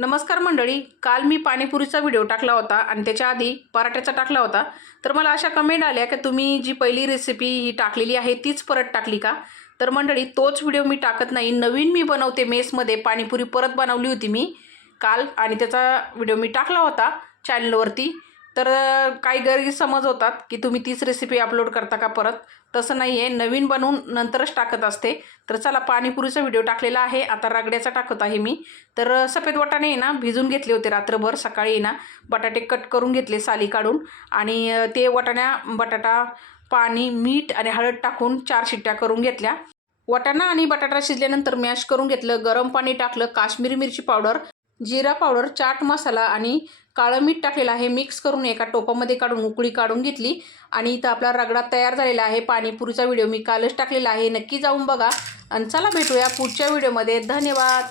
नमस्कार मंडळी, काल मी पाणीपुरीचा व्हिडिओ टाकला होता आणि त्याच्या आधी पराठ्याचा टाकला होता. तर मला अशा कमेंट आल्या की तुम्ही जी पहिली रेसिपी ही टाकलेली आहे तीच परत टाकली का. तर मंडळी, तोच व्हिडिओ मी टाकत नाही, नवीन मी बनवते मेसमध्ये पाणीपुरी परत बनवली होती मी काल आणि त्याचा व्हिडिओ मी टाकला होता चॅनलवरती. तर काही गैरसमज होतात की तुम्ही तीच रेसिपी अपलोड करता का परत. तसं नाही आहे, नवीन बनवून नंतरच टाकत असते. तर चला, पाणीपुरीचा व्हिडिओ टाकलेला आहे, आता रगड्याचा टाकत आहे मी. तर सफेद वाटाणे आहे ना भिजून घेतले होते रात्रभर. सकाळी ना बटाटे कट करून घेतले साली काढून आणि ते बटाटा पाणी मीठ आणि हळद टाकून 4 शिट्ट्या करून घेतल्या. वाटाणा आणि बटाटा शिजल्यानंतर मॅश करून घेतलं. गरम पाणी टाकलं, काश्मीरी मिरची पावडर, जिरा पावडर, चाट मसाला आणि काळं मीठ टाकलेलं आहे. मिक्स करून एका टोपामध्ये काढून उकळी काढून घेतली आणि इथं आपला रगडा तयार झालेला आहे. पाणीपुरीचा व्हिडिओ मी कालच टाकलेला आहे, नक्की जाऊन बघा. आणि चला भेटूया पुढच्या व्हिडिओमध्ये. धन्यवाद.